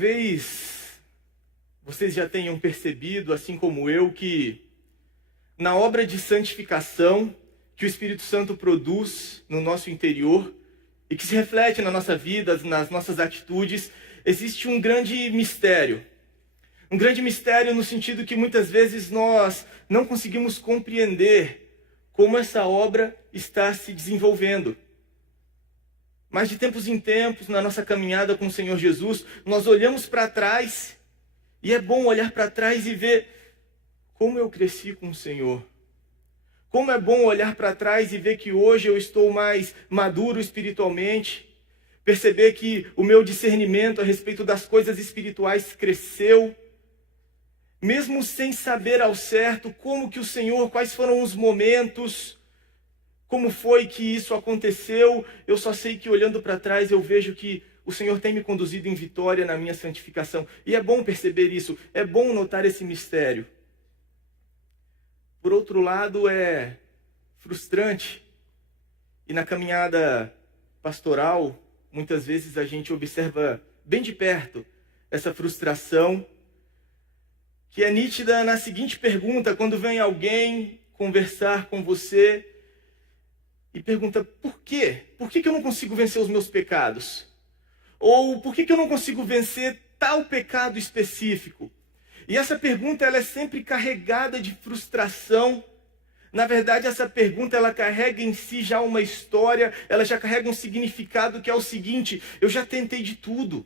Talvez vocês já tenham percebido, assim como eu, que na obra de santificação que o Espírito Santo produz no nosso interior e que se reflete na nossa vida, nas nossas atitudes, existe um grande mistério. Um grande mistério no sentido que muitas vezes nós não conseguimos compreender como essa obra está se desenvolvendo. Mas de tempos em tempos, na nossa caminhada com o Senhor Jesus, nós olhamos para trás, e é bom olhar para trás e ver como eu cresci com o Senhor. Como é bom olhar para trás e ver que hoje eu estou mais maduro espiritualmente, perceber que o meu discernimento a respeito das coisas espirituais cresceu, mesmo sem saber ao certo como que o Senhor, quais foram os momentos, como foi que isso aconteceu, eu só sei que olhando para trás eu vejo que o Senhor tem me conduzido em vitória na minha santificação. E é bom perceber isso, é bom notar esse mistério. Por outro lado, é frustrante. E na caminhada pastoral, muitas vezes a gente observa bem de perto essa frustração, que é nítida na seguinte pergunta, quando vem alguém conversar com você e pergunta, por quê? Por que eu não consigo vencer os meus pecados? Ou por que eu não consigo vencer tal pecado específico? E essa pergunta ela é sempre carregada de frustração. Na verdade, essa pergunta ela carrega em si já uma história, ela já carrega um significado que é o seguinte, eu já tentei de tudo.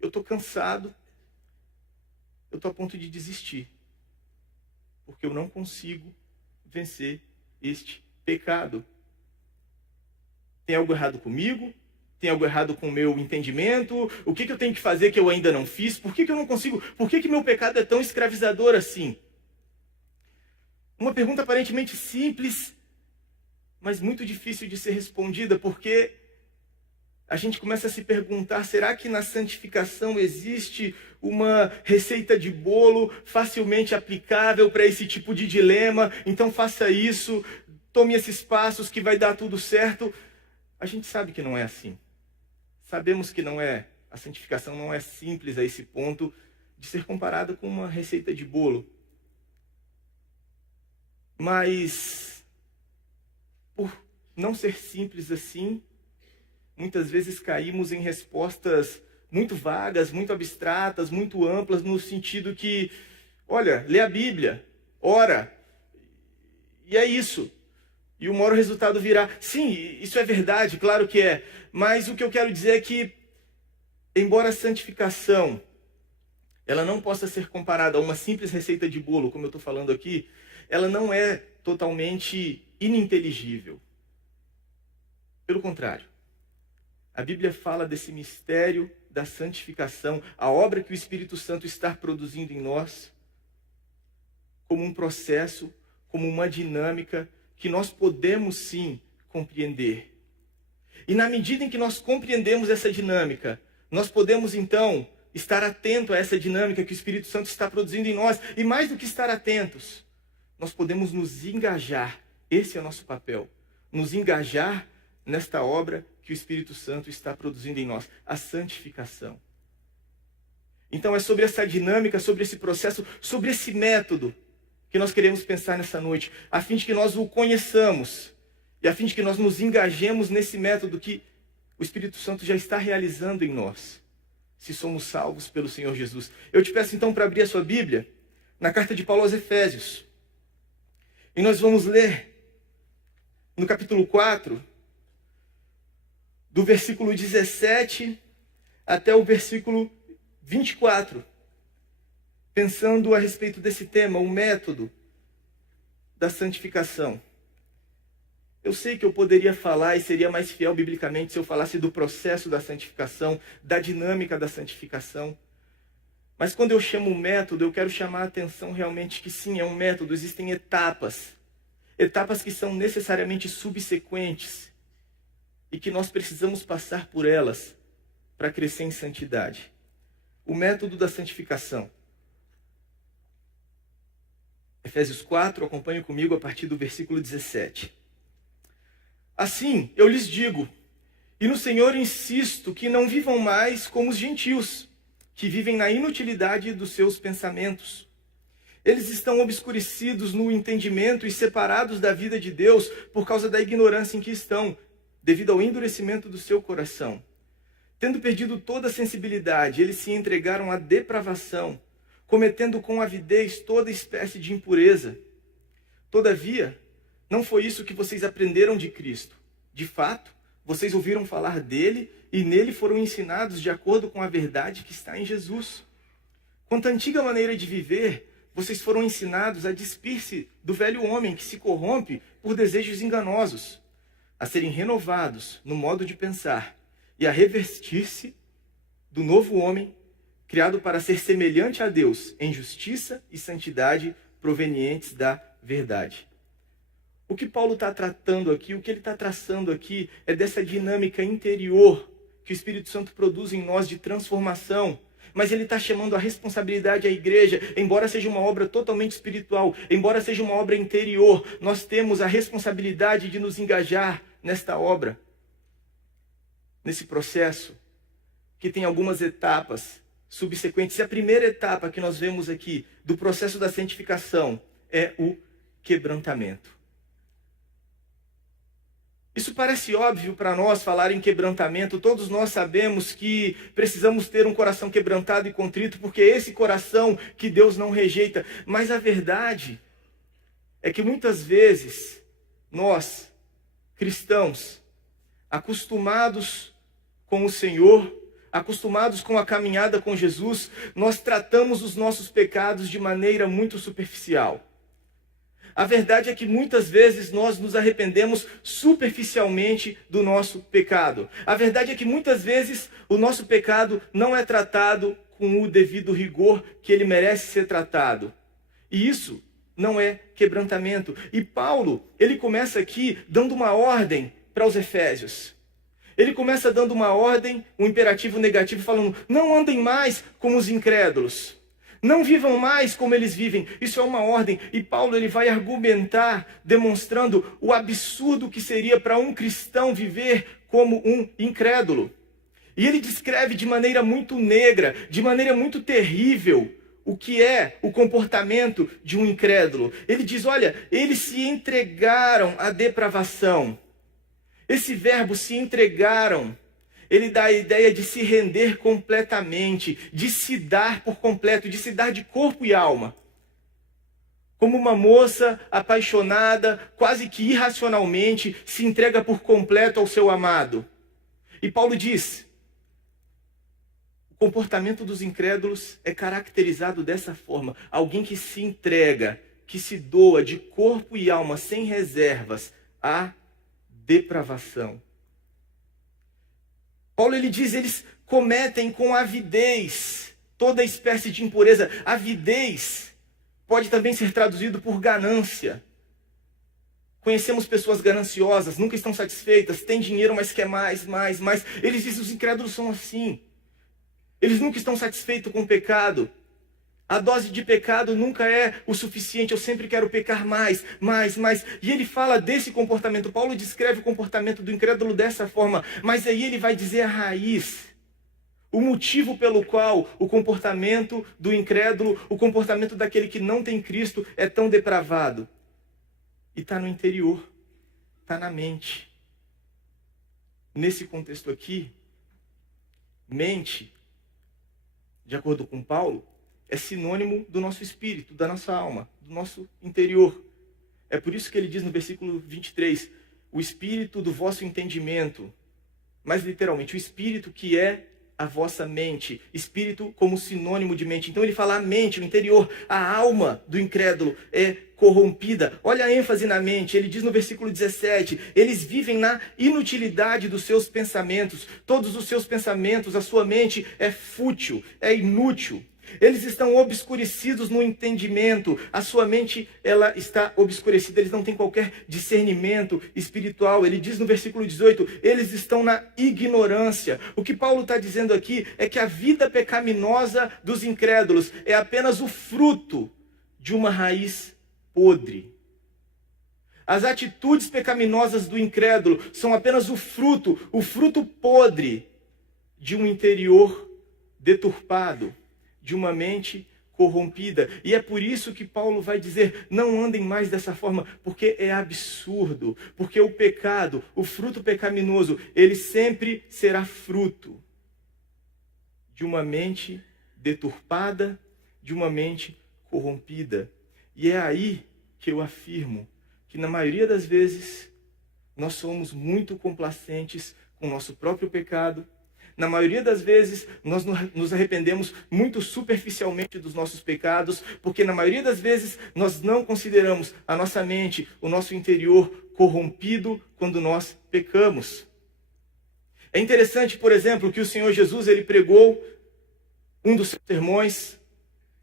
Eu estou cansado. Eu estou a ponto de desistir. Porque eu não consigo vencer este pecado. Tem algo errado comigo? Tem algo errado com o meu entendimento? O que eu tenho que fazer que eu ainda não fiz? Por que eu não consigo? Por que meu pecado é tão escravizador assim? Uma pergunta aparentemente simples, mas muito difícil de ser respondida, porque a gente começa a se perguntar, será que na santificação existe uma receita de bolo facilmente aplicável para esse tipo de dilema? Então faça isso, tome esses passos que vai dar tudo certo. A gente sabe que não é assim. Sabemos que não é. A santificação não é simples a esse ponto de ser comparada com uma receita de bolo. Mas, por não ser simples assim, muitas vezes caímos em respostas muito vagas, muito abstratas, muito amplas, no sentido que, olha, lê a Bíblia, ora, e é isso. E uma hora o resultado virá. Sim, isso é verdade, claro que é. Mas o que eu quero dizer é que, embora a santificação ela não possa ser comparada a uma simples receita de bolo, como eu estou falando aqui, ela não é totalmente ininteligível. Pelo contrário, a Bíblia fala desse mistério da santificação, a obra que o Espírito Santo está produzindo em nós, como um processo, como uma dinâmica que nós podemos sim compreender. E na medida em que nós compreendemos essa dinâmica, nós podemos então estar atento a essa dinâmica que o Espírito Santo está produzindo em nós. E mais do que estar atentos, nós podemos nos engajar. Esse é o nosso papel. Nos engajar nesta obra que o Espírito Santo está produzindo em nós. A santificação. Então é sobre essa dinâmica, sobre esse processo, sobre esse método que nós queremos pensar nessa noite, a fim de que nós o conheçamos e a fim de que nós nos engajemos nesse método que o Espírito Santo já está realizando em nós, se somos salvos pelo Senhor Jesus. Eu te peço então para abrir a sua Bíblia na carta de Paulo aos Efésios. E nós vamos ler no capítulo 4, do versículo 17 até o versículo 24. Pensando a respeito desse tema, o método da santificação. Eu sei que eu poderia falar e seria mais fiel biblicamente se eu falasse do processo da santificação, da dinâmica da santificação. Mas quando eu chamo método, eu quero chamar a atenção realmente que sim, é um método, existem etapas. Etapas que são necessariamente subsequentes e que nós precisamos passar por elas para crescer em santidade. O método da santificação. Efésios 4, acompanhe comigo a partir do versículo 17. Assim, eu lhes digo, e no Senhor insisto, que não vivam mais como os gentios, que vivem na inutilidade dos seus pensamentos. Eles estão obscurecidos no entendimento e separados da vida de Deus por causa da ignorância em que estão, devido ao endurecimento do seu coração. Tendo perdido toda a sensibilidade, eles se entregaram à depravação, cometendo com avidez toda espécie de impureza. Todavia, não foi isso que vocês aprenderam de Cristo. De fato, vocês ouviram falar dele e nele foram ensinados de acordo com a verdade que está em Jesus. Quanto à antiga maneira de viver, vocês foram ensinados a despir-se do velho homem que se corrompe por desejos enganosos, a serem renovados no modo de pensar e a revestir-se do novo homem, criado para ser semelhante a Deus em justiça e santidade provenientes da verdade. O que Paulo está tratando aqui, o que ele está traçando aqui, é dessa dinâmica interior que o Espírito Santo produz em nós de transformação. Mas ele está chamando a responsabilidade à igreja, embora seja uma obra totalmente espiritual, embora seja uma obra interior, nós temos a responsabilidade de nos engajar nesta obra, nesse processo, que tem algumas etapas subsequentes. E a primeira etapa que nós vemos aqui do processo da santificação é o quebrantamento. Isso parece óbvio para nós falar em quebrantamento. Todos nós sabemos que precisamos ter um coração quebrantado e contrito, porque é esse coração que Deus não rejeita. Mas a verdade é que muitas vezes nós, cristãos, acostumados com o Senhor, acostumados com a caminhada com Jesus, nós tratamos os nossos pecados de maneira muito superficial. A verdade é que muitas vezes nós nos arrependemos superficialmente do nosso pecado. A verdade é que muitas vezes o nosso pecado não é tratado com o devido rigor que ele merece ser tratado. E isso não é quebrantamento. E Paulo, ele começa aqui dando uma ordem para os Efésios. Ele começa dando uma ordem, um imperativo negativo, falando: não andem mais como os incrédulos. Não vivam mais como eles vivem. Isso é uma ordem. E Paulo ele vai argumentar, demonstrando o absurdo que seria para um cristão viver como um incrédulo. E ele descreve de maneira muito negra, de maneira muito terrível, o que é o comportamento de um incrédulo. Ele diz: olha, eles se entregaram à depravação. Esse verbo se entregaram, ele dá a ideia de se render completamente, de se dar por completo, de se dar de corpo e alma. Como uma moça apaixonada, quase que irracionalmente, se entrega por completo ao seu amado. E Paulo diz: o comportamento dos incrédulos é caracterizado dessa forma. Alguém que se entrega, que se doa de corpo e alma, sem reservas, à depravação. Paulo ele diz: eles cometem com avidez toda espécie de impureza. Avidez pode também ser traduzido por ganância. Conhecemos pessoas gananciosas, nunca estão satisfeitas, têm dinheiro, mas quer mais. Eles dizem: os incrédulos são assim. Eles nunca estão satisfeitos com o pecado. A dose de pecado nunca é o suficiente, eu sempre quero pecar mais. E ele fala desse comportamento. Paulo descreve o comportamento do incrédulo dessa forma, mas aí ele vai dizer a raiz, o motivo pelo qual o comportamento do incrédulo, o comportamento daquele que não tem Cristo é tão depravado. E está no interior, está na mente. Nesse contexto aqui, mente, de acordo com Paulo, é sinônimo do nosso espírito, da nossa alma, do nosso interior. É por isso que ele diz no versículo 23, o espírito do vosso entendimento. Mais literalmente, o espírito que é a vossa mente. Espírito como sinônimo de mente. Então ele fala a mente, o interior, a alma do incrédulo é corrompida. Olha a ênfase na mente. Ele diz no versículo 17, eles vivem na inutilidade dos seus pensamentos. Todos os seus pensamentos, a sua mente é fútil, é inútil. Eles estão obscurecidos no entendimento. A sua mente, ela está obscurecida. Eles não têm qualquer discernimento espiritual. Ele diz no versículo 18, eles estão na ignorância. O que Paulo está dizendo aqui é que a vida pecaminosa dos incrédulos é apenas o fruto de uma raiz podre. As atitudes pecaminosas do incrédulo são apenas o fruto podre de um interior deturpado, de uma mente corrompida. E é por isso que Paulo vai dizer, não andem mais dessa forma, porque é absurdo, porque o pecado, o fruto pecaminoso, ele sempre será fruto de uma mente deturpada, de uma mente corrompida. E é aí que eu afirmo que na maioria das vezes nós somos muito complacentes com o nosso próprio pecado. Na maioria das vezes nós nos arrependemos muito superficialmente dos nossos pecados, porque na maioria das vezes nós não consideramos a nossa mente, o nosso interior corrompido quando nós pecamos. É interessante, por exemplo, que o Senhor Jesus ele pregou um dos seus sermões,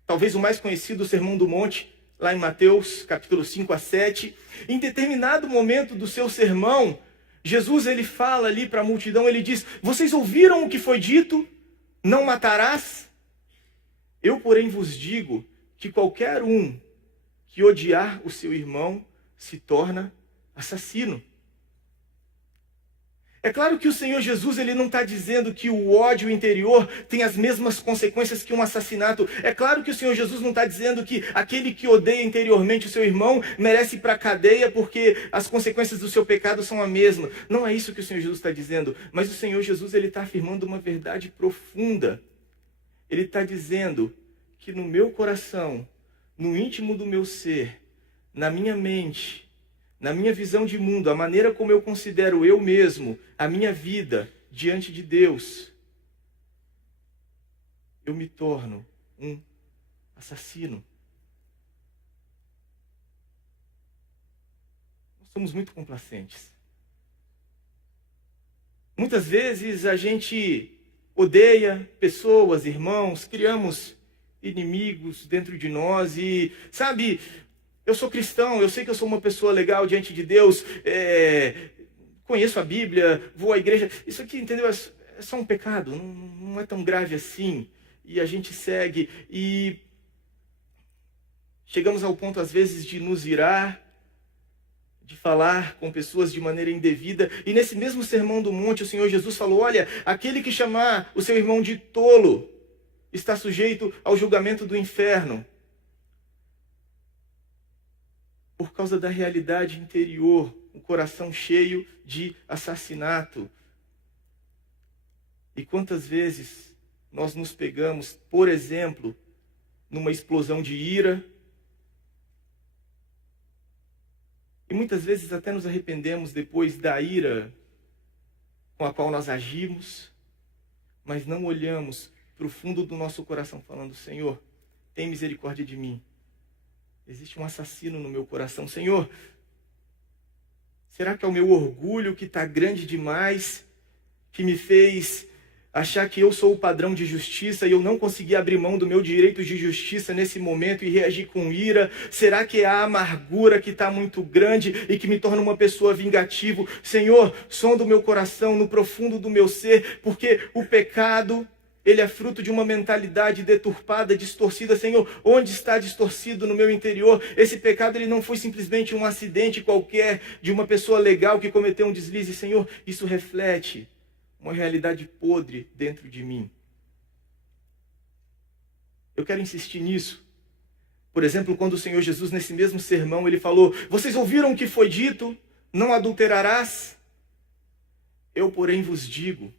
talvez o mais conhecido, o Sermão do Monte, lá em Mateus, capítulo 5 a 7. Em determinado momento do seu sermão, Jesus ele fala ali para a multidão, ele diz, vocês ouviram o que foi dito? Não matarás? Eu, porém, vos digo que qualquer um que odiar o seu irmão se torna assassino. É claro que o Senhor Jesus ele não está dizendo que o ódio interior tem as mesmas consequências que um assassinato. É claro que o Senhor Jesus não está dizendo que aquele que odeia interiormente o seu irmão merece ir para a cadeia porque as consequências do seu pecado são a mesma. Não é isso que o Senhor Jesus está dizendo. Mas o Senhor Jesus ele está afirmando uma verdade profunda. Ele está dizendo que no meu coração, no íntimo do meu ser, na minha mente, na minha visão de mundo, a maneira como eu considero eu mesmo, a minha vida diante de Deus, eu me torno um assassino. Nós somos muito complacentes. Muitas vezes a gente odeia pessoas, irmãos, criamos inimigos dentro de nós e, sabe, eu sou cristão, eu sei que eu sou uma pessoa legal diante de Deus, conheço a Bíblia, vou à igreja. Isso aqui, entendeu? É só um pecado, não é tão grave assim. E a gente segue e chegamos ao ponto, às vezes, de nos irar, de falar com pessoas de maneira indevida. E nesse mesmo Sermão do Monte, o Senhor Jesus falou, olha, aquele que chamar o seu irmão de tolo está sujeito ao julgamento do inferno. Por causa da realidade interior, um coração cheio de assassinato. E quantas vezes nós nos pegamos, por exemplo, numa explosão de ira, e muitas vezes até nos arrependemos depois da ira com a qual nós agimos, mas não olhamos para o fundo do nosso coração falando, Senhor, tem misericórdia de mim. Existe um assassino no meu coração. Senhor, será que é o meu orgulho que está grande demais, que me fez achar que eu sou o padrão de justiça e eu não consegui abrir mão do meu direito de justiça nesse momento e reagir com ira? Será que é a amargura que está muito grande e que me torna uma pessoa vingativa? Senhor, sonda o meu coração no profundo do meu ser, porque o pecado, ele é fruto de uma mentalidade deturpada, distorcida. Senhor, onde está distorcido no meu interior? Esse pecado ele não foi simplesmente um acidente qualquer de uma pessoa legal que cometeu um deslize. Senhor, isso reflete uma realidade podre dentro de mim. Eu quero insistir nisso. Por exemplo, quando o Senhor Jesus, nesse mesmo sermão, ele falou, vocês ouviram o que foi dito? Não adulterarás? Eu, porém, vos digo,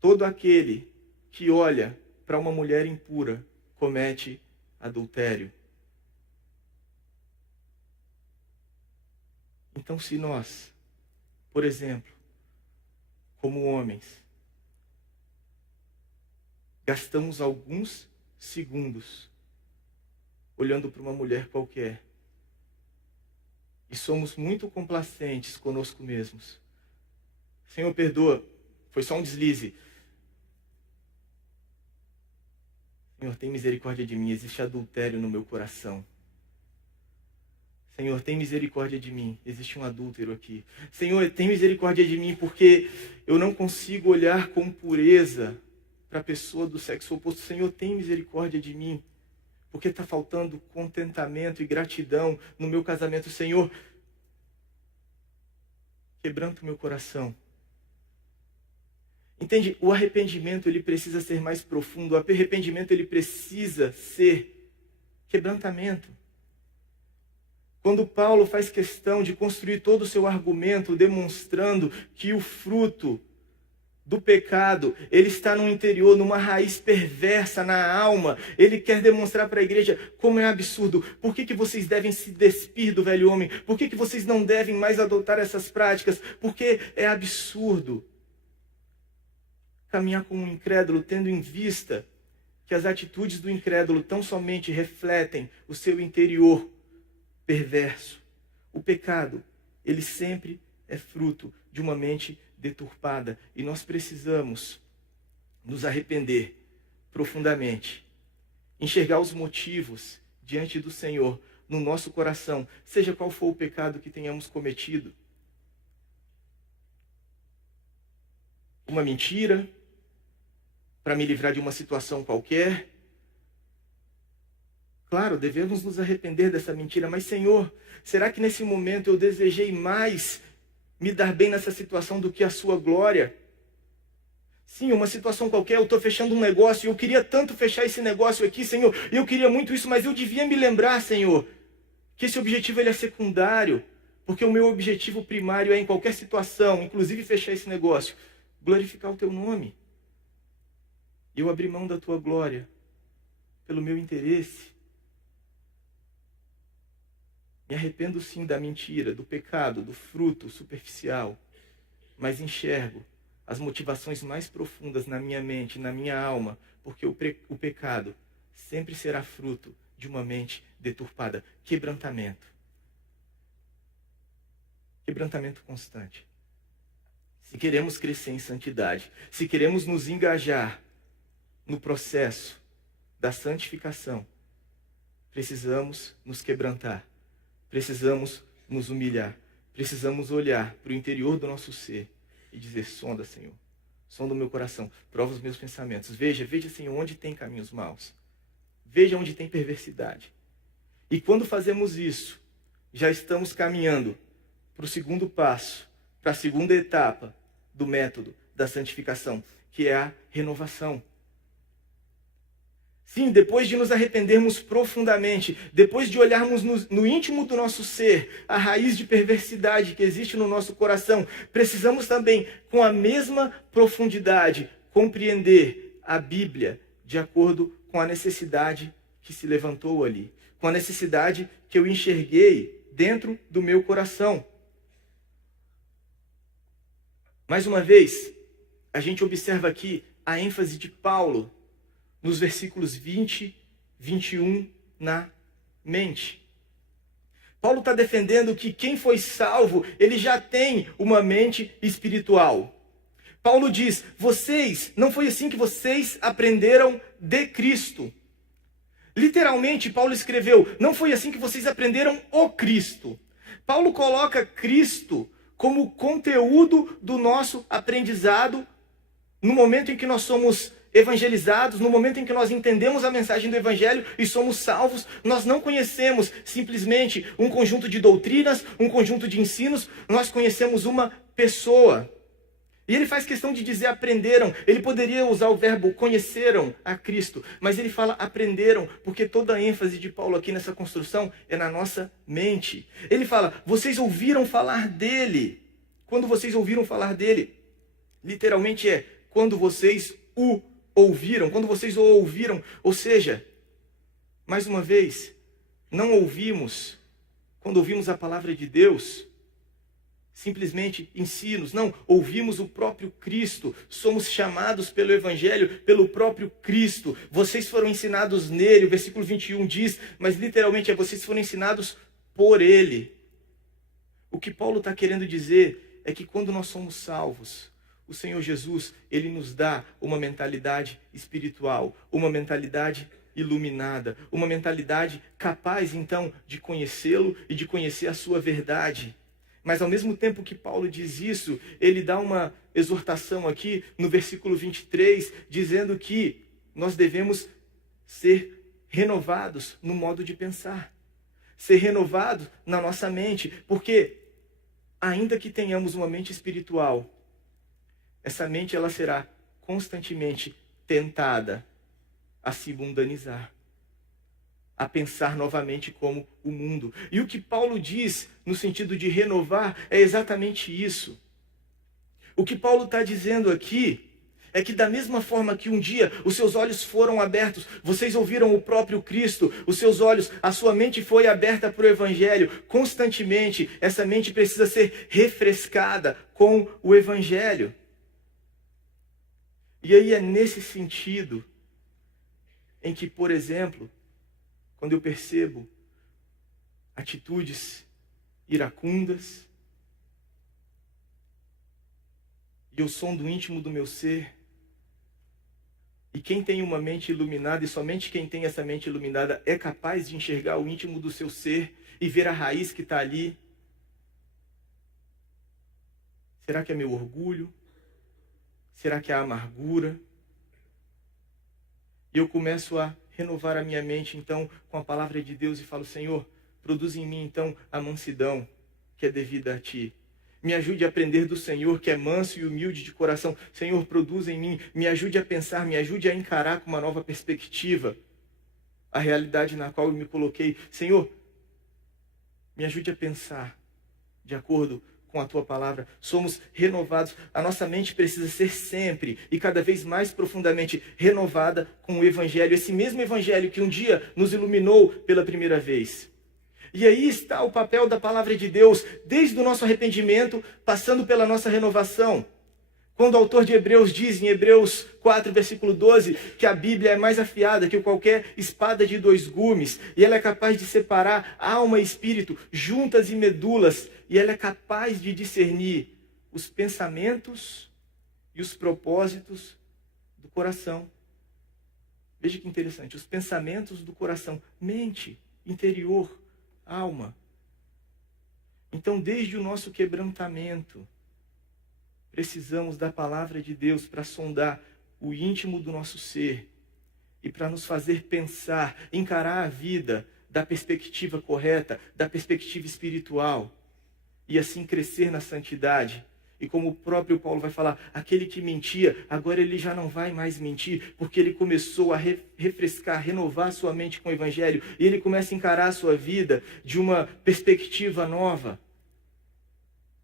todo aquele que olha para uma mulher impura comete adultério. Então, se nós, por exemplo, como homens, gastamos alguns segundos olhando para uma mulher qualquer e somos muito complacentes conosco mesmos. Senhor, perdoa, foi só um deslize. Senhor, tem misericórdia de mim, existe adultério no meu coração. Senhor, tem misericórdia de mim, existe um adúltero aqui. Senhor, tem misericórdia de mim porque eu não consigo olhar com pureza para a pessoa do sexo oposto. Senhor, tem misericórdia de mim porque está faltando contentamento e gratidão no meu casamento. Senhor, quebranta o meu coração. Entende? O arrependimento ele precisa ser mais profundo. O arrependimento ele precisa ser quebrantamento. Quando Paulo faz questão de construir todo o seu argumento demonstrando que o fruto do pecado, ele está no interior, numa raiz perversa na alma. Ele quer demonstrar para a igreja como é absurdo. Por que vocês devem se despir do velho homem? Por que vocês não devem mais adotar essas práticas? Porque é absurdo caminhar como um incrédulo, tendo em vista que as atitudes do incrédulo tão somente refletem o seu interior perverso. O pecado, ele sempre é fruto de uma mente deturpada. E nós precisamos nos arrepender profundamente. Enxergar os motivos diante do Senhor no nosso coração, seja qual for o pecado que tenhamos cometido. Uma mentira, para me livrar de uma situação qualquer. Claro, devemos nos arrepender dessa mentira, mas Senhor, será que nesse momento eu desejei mais me dar bem nessa situação do que a sua glória? Sim, uma situação qualquer, eu estou fechando um negócio, eu queria tanto fechar esse negócio aqui, Senhor, eu queria muito isso, mas eu devia me lembrar, Senhor, que esse objetivo ele é secundário, porque o meu objetivo primário é em qualquer situação, inclusive fechar esse negócio, glorificar o teu nome. Eu abri mão da tua glória pelo meu interesse. Me arrependo sim da mentira, do pecado, do fruto superficial, mas enxergo as motivações mais profundas na minha mente, na minha alma, porque o pecado sempre será fruto de uma mente deturpada. Quebrantamento. Quebrantamento constante. Se queremos crescer em santidade, se queremos nos engajar no processo da santificação, precisamos nos quebrantar. Precisamos nos humilhar. Precisamos olhar para o interior do nosso ser e dizer: sonda, Senhor. Sonda o meu coração. Prova os meus pensamentos. Veja, Senhor, onde tem caminhos maus. Veja onde tem perversidade. E quando fazemos isso, já estamos caminhando para o segundo passo, para a segunda etapa do método da santificação, que é a renovação. Sim, depois de nos arrependermos profundamente, depois de olharmos no íntimo do nosso ser, a raiz de perversidade que existe no nosso coração, precisamos também, com a mesma profundidade, compreender a Bíblia de acordo com a necessidade que se levantou ali, com a necessidade que eu enxerguei dentro do meu coração. Mais uma vez, a gente observa aqui a ênfase de Paulo nos versículos 20, 21 na mente. Paulo está defendendo que quem foi salvo, ele já tem uma mente espiritual. Paulo diz: não foi assim que vocês aprenderam de Cristo. Literalmente, Paulo escreveu: não foi assim que vocês aprenderam o Cristo. Paulo coloca Cristo como conteúdo do nosso aprendizado no momento em que nós somos evangelizados, no momento em que nós entendemos a mensagem do Evangelho e somos salvos. Nós não conhecemos simplesmente um conjunto de doutrinas, um conjunto de ensinos, nós conhecemos uma pessoa. E ele faz questão de dizer aprenderam. Ele poderia usar o verbo conheceram a Cristo, mas ele fala aprenderam, porque toda a ênfase de Paulo aqui nessa construção é na nossa mente. Ele fala: vocês ouviram falar dele. Quando vocês ouviram falar dele, literalmente é quando vocês o ouviram, quando vocês o ouviram. Ou seja, mais uma vez, não ouvimos, quando ouvimos a palavra de Deus, simplesmente ensinos. Não, ouvimos o próprio Cristo. Somos chamados pelo Evangelho, pelo próprio Cristo. Vocês foram ensinados nele, o versículo 21 diz, mas literalmente vocês foram ensinados por ele. O que Paulo está querendo dizer é que quando nós somos salvos, o Senhor Jesus, ele nos dá uma mentalidade espiritual, uma mentalidade iluminada, uma mentalidade capaz, então, de conhecê-lo e de conhecer a sua verdade. Mas, ao mesmo tempo que Paulo diz isso, ele dá uma exortação aqui no versículo 23, dizendo que nós devemos ser renovados no modo de pensar, ser renovados na nossa mente, porque, ainda que tenhamos uma mente espiritual, essa mente ela será constantemente tentada a se mundanizar, a pensar novamente como o mundo. E o que Paulo diz no sentido de renovar é exatamente isso. O que Paulo está dizendo aqui é que da mesma forma que um dia os seus olhos foram abertos, vocês ouviram o próprio Cristo, os seus olhos, a sua mente foi aberta para o Evangelho. Constantemente, essa mente precisa ser refrescada com o Evangelho. E aí é nesse sentido em que, por exemplo, quando eu percebo atitudes iracundas, e eu sondo o íntimo do meu ser, e quem tem uma mente iluminada, e somente quem tem essa mente iluminada é capaz de enxergar o íntimo do seu ser e ver a raiz que está ali. Será que é meu orgulho? Será que é a amargura? E eu começo a renovar a minha mente, então, com a palavra de Deus e falo, Senhor, produz em mim, então, a mansidão que é devida a Ti. Me ajude a aprender do Senhor, que é manso e humilde de coração. Senhor, produz em mim, me ajude a pensar, me ajude a encarar com uma nova perspectiva a realidade na qual eu me coloquei. Senhor, me ajude a pensar de acordo com a Tua palavra. Somos renovados. A nossa mente precisa ser sempre e cada vez mais profundamente renovada com o Evangelho. Esse mesmo Evangelho que um dia nos iluminou pela primeira vez. E aí está o papel da palavra de Deus, desde o nosso arrependimento, passando pela nossa renovação. Quando o autor de Hebreus diz, em Hebreus 4, versículo 12, que a Bíblia é mais afiada que qualquer espada de 2 gumes, e ela é capaz de separar alma e espírito, juntas e medulas, e ela é capaz de discernir os pensamentos e os propósitos do coração. Veja que interessante, os pensamentos do coração, mente, interior, alma. Então, desde o nosso quebrantamento, precisamos da palavra de Deus para sondar o íntimo do nosso ser e para nos fazer pensar, encarar a vida da perspectiva correta, da perspectiva espiritual, e assim crescer na santidade. E como o próprio Paulo vai falar, aquele que mentia, agora ele já não vai mais mentir, porque ele começou a refrescar, renovar a sua mente com o Evangelho, e ele começa a encarar a sua vida de uma perspectiva nova.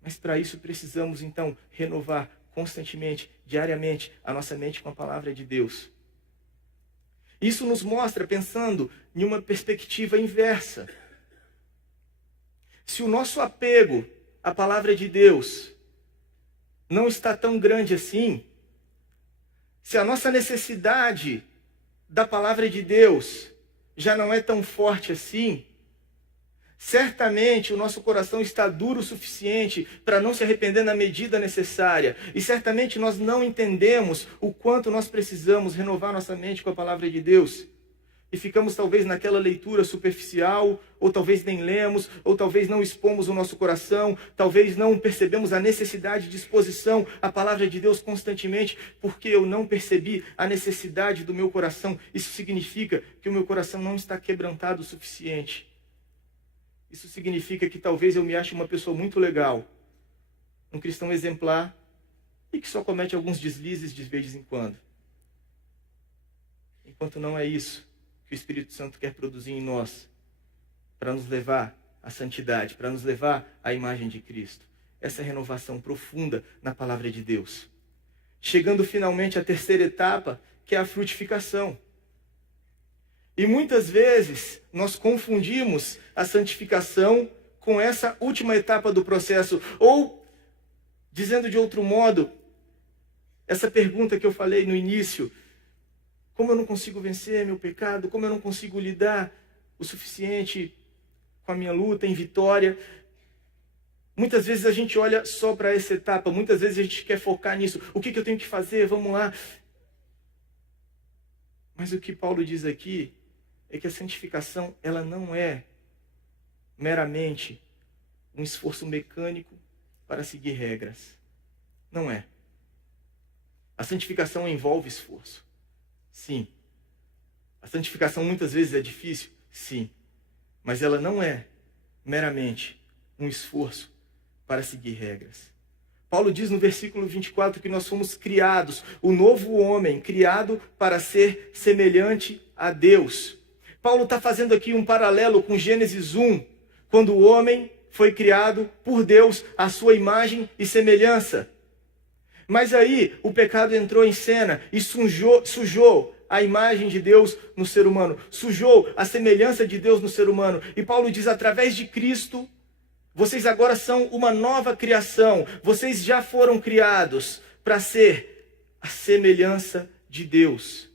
Mas para isso precisamos então renovar constantemente, diariamente, a nossa mente com a palavra de Deus. Isso nos mostra, pensando em uma perspectiva inversa. Se o nosso apego à palavra de Deus não está tão grande assim, se a nossa necessidade da palavra de Deus já não é tão forte assim, certamente o nosso coração está duro o suficiente para não se arrepender na medida necessária. E certamente nós não entendemos o quanto nós precisamos renovar nossa mente com a palavra de Deus. E ficamos talvez naquela leitura superficial, ou talvez nem lemos, ou talvez não expomos o nosso coração, talvez não percebemos a necessidade de exposição à palavra de Deus constantemente, porque eu não percebi a necessidade do meu coração. Isso significa que o meu coração não está quebrantado o suficiente. Isso significa que talvez eu me ache uma pessoa muito legal, um cristão exemplar, e que só comete alguns deslizes de vez em quando. Enquanto não é isso que o Espírito Santo quer produzir em nós, para nos levar à santidade, para nos levar à imagem de Cristo. Essa renovação profunda na palavra de Deus. Chegando finalmente à terceira etapa, que é a frutificação. E muitas vezes nós confundimos a santificação com essa última etapa do processo. Ou, dizendo de outro modo, essa pergunta que eu falei no início, como eu não consigo vencer meu pecado, como eu não consigo lidar o suficiente com a minha luta em vitória. Muitas vezes a gente olha só para essa etapa, muitas vezes a gente quer focar nisso. O que eu tenho que fazer? Vamos lá. Mas o que Paulo diz aqui é que a santificação, ela não é meramente um esforço mecânico para seguir regras. Não é. A santificação envolve esforço. Sim. A santificação muitas vezes é difícil? Sim. Mas ela não é meramente um esforço para seguir regras. Paulo diz no versículo 24 que nós fomos criados, o novo homem, criado para ser semelhante a Deus. Paulo está fazendo aqui um paralelo com Gênesis 1, quando o homem foi criado por Deus, à sua imagem e semelhança. Mas aí o pecado entrou em cena e sujou a imagem de Deus no ser humano, sujou a semelhança de Deus no ser humano. E Paulo diz, através de Cristo, vocês agora são uma nova criação, vocês já foram criados para ser a semelhança de Deus.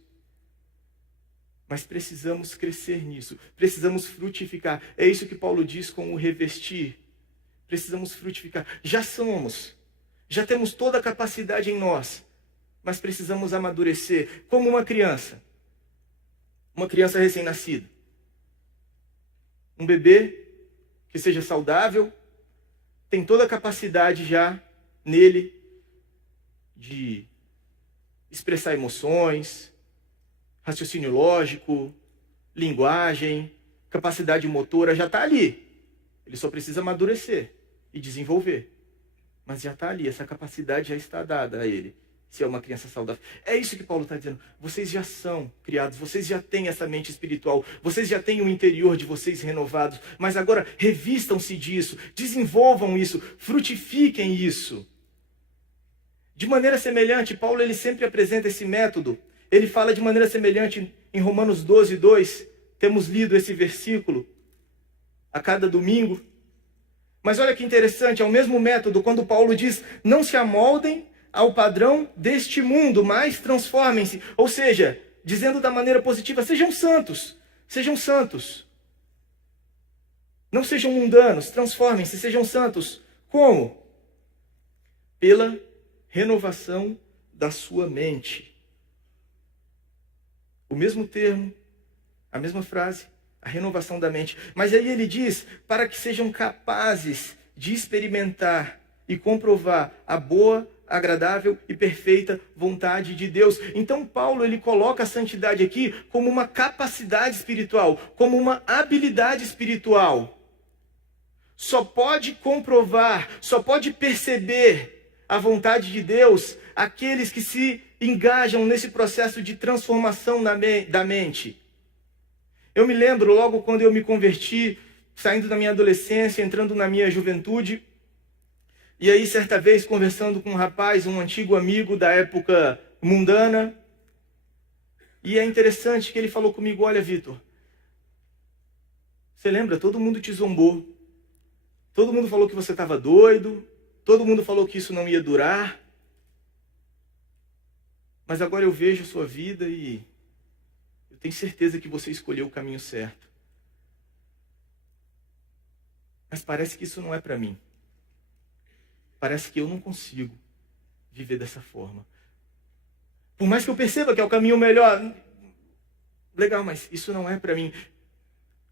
Mas precisamos crescer nisso, precisamos frutificar. É isso que Paulo diz com o revestir. Precisamos frutificar. Já somos, já temos toda a capacidade em nós, mas precisamos amadurecer como uma criança recém-nascida. Um bebê que seja saudável, tem toda a capacidade já nele de expressar emoções, raciocínio lógico, linguagem, capacidade motora, já está ali. Ele só precisa amadurecer e desenvolver. Mas já está ali, essa capacidade já está dada a ele, se é uma criança saudável. É isso que Paulo está dizendo. Vocês já são criados, vocês já têm essa mente espiritual, vocês já têm o interior de vocês renovado, mas agora revistam-se disso, desenvolvam isso, frutifiquem isso. De maneira semelhante, Paulo ele sempre apresenta esse método. Ele fala de maneira semelhante em Romanos 12, 2. Temos lido esse versículo a cada domingo. Mas olha que interessante, é o mesmo método quando Paulo diz, não se amoldem ao padrão deste mundo, mas transformem-se. Ou seja, dizendo da maneira positiva, sejam santos, sejam santos. Não sejam mundanos, transformem-se, sejam santos. Como? Pela renovação da sua mente. O mesmo termo, a mesma frase, a renovação da mente. Mas aí ele diz, para que sejam capazes de experimentar e comprovar a boa, agradável e perfeita vontade de Deus. Então Paulo ele coloca a santidade aqui como uma capacidade espiritual, como uma habilidade espiritual. Só pode comprovar, só pode perceber a vontade de Deus aqueles que se engajam nesse processo de transformação da mente. Eu me lembro logo quando eu me converti, saindo da minha adolescência, entrando na minha juventude. E aí, certa vez, conversando com um rapaz, um antigo amigo da época mundana. E é interessante que ele falou comigo, olha, Vitor, você lembra? Todo mundo te zombou. Todo mundo falou que você estava doido. Todo mundo falou que isso não ia durar. Mas agora eu vejo a sua vida e eu tenho certeza que você escolheu o caminho certo. Mas parece que isso não é para mim. Parece que eu não consigo viver dessa forma. Por mais que eu perceba que é o caminho melhor, legal, mas isso não é para mim.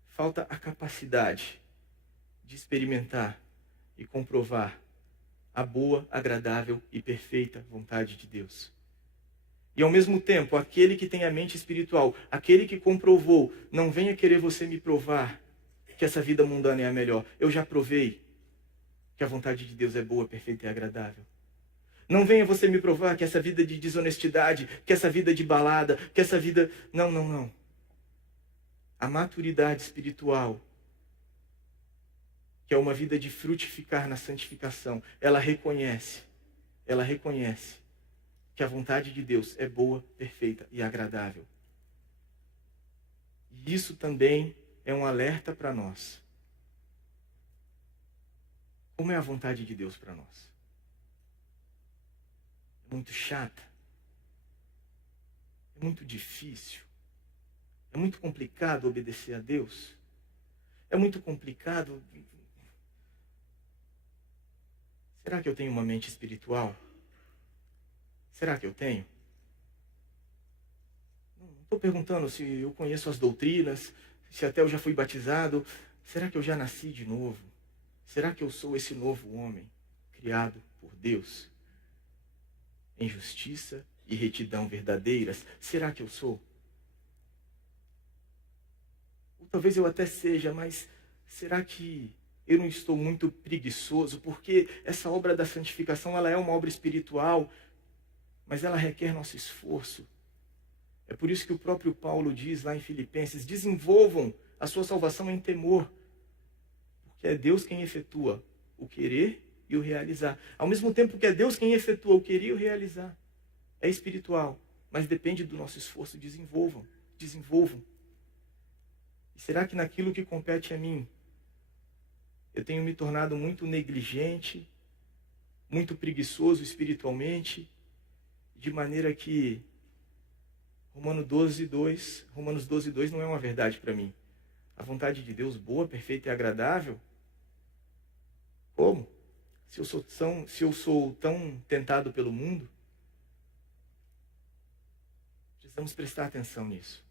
Falta a capacidade de experimentar e comprovar a boa, agradável e perfeita vontade de Deus. E ao mesmo tempo, aquele que tem a mente espiritual, aquele que comprovou, não venha querer você me provar que essa vida mundana é a melhor. Eu já provei que a vontade de Deus é boa, perfeita e agradável. Não venha você me provar que essa vida de desonestidade, que essa vida de balada, que essa vida... Não, não, não. A maturidade espiritual, que é uma vida de frutificar na santificação, ela reconhece que a vontade de Deus é boa, perfeita e agradável. E isso também é um alerta para nós. Como é a vontade de Deus para nós? É muito chata? É muito difícil? É muito complicado obedecer a Deus? É muito complicado? Será que eu tenho uma mente espiritual? Será que eu tenho? Não estou perguntando se eu conheço as doutrinas, se até eu já fui batizado. Será que eu já nasci de novo? Será que eu sou esse novo homem, criado por Deus? Em justiça e retidão verdadeiras? Será que eu sou? Ou talvez eu até seja, mas será que eu não estou muito preguiçoso, porque essa obra da santificação, ela é uma obra espiritual, mas ela requer nosso esforço. É por isso que o próprio Paulo diz lá em Filipenses, desenvolvam a sua salvação em temor, porque é Deus quem efetua o querer e o realizar. Ao mesmo tempo que é Deus quem efetua o querer e o realizar. É espiritual, mas depende do nosso esforço. Desenvolvam. E será que naquilo que compete a mim, eu tenho me tornado muito negligente, muito preguiçoso espiritualmente, de maneira que Romanos 12:2 não é uma verdade para mim. A vontade de Deus boa, perfeita e agradável? Como? Se eu sou tão tentado pelo mundo? Precisamos prestar atenção nisso.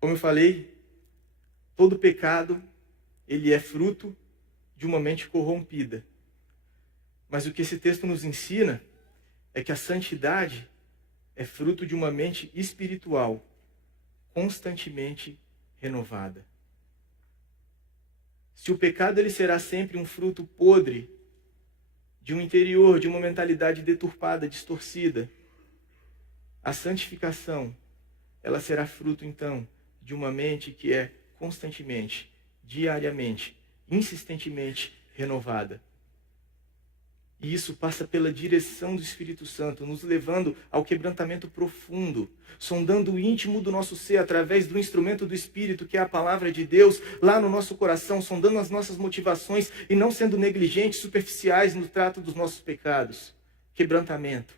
Como eu falei, todo pecado, ele é fruto de uma mente corrompida. Mas o que esse texto nos ensina é que a santidade é fruto de uma mente espiritual, constantemente renovada. Se o pecado ele será sempre um fruto podre de um interior, de uma mentalidade deturpada, distorcida, a santificação, ela será fruto então de uma mente que é constantemente, diariamente, insistentemente renovada. E isso passa pela direção do Espírito Santo, nos levando ao quebrantamento profundo, sondando o íntimo do nosso ser através do instrumento do Espírito, que é a palavra de Deus, lá no nosso coração, sondando as nossas motivações e não sendo negligentes, superficiais no trato dos nossos pecados. Quebrantamento.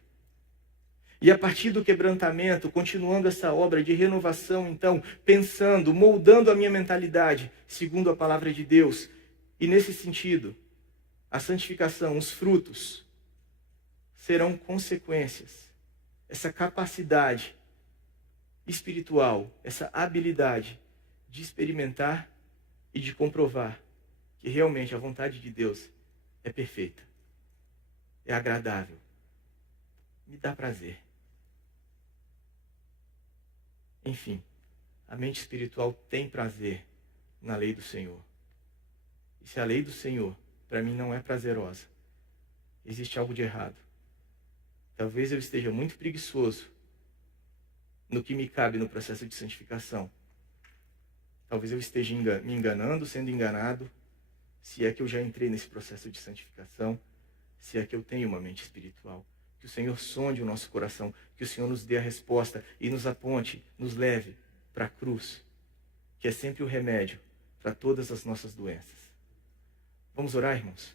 E a partir do quebrantamento, continuando essa obra de renovação, então, pensando, moldando a minha mentalidade, segundo a palavra de Deus. E nesse sentido, a santificação, os frutos, serão consequências. Essa capacidade espiritual, essa habilidade de experimentar e de comprovar que realmente a vontade de Deus é perfeita, é agradável, me dá prazer. Enfim, a mente espiritual tem prazer na lei do Senhor. E se a lei do Senhor para mim não é prazerosa, existe algo de errado. Talvez eu esteja muito preguiçoso no que me cabe no processo de santificação. Talvez eu esteja me enganando, sendo enganado, se é que eu já entrei nesse processo de santificação, se é que eu tenho uma mente espiritual. Que o Senhor sonde o nosso coração, que o Senhor nos dê a resposta e nos aponte, nos leve para a cruz, que é sempre o remédio para todas as nossas doenças. Vamos orar, irmãos?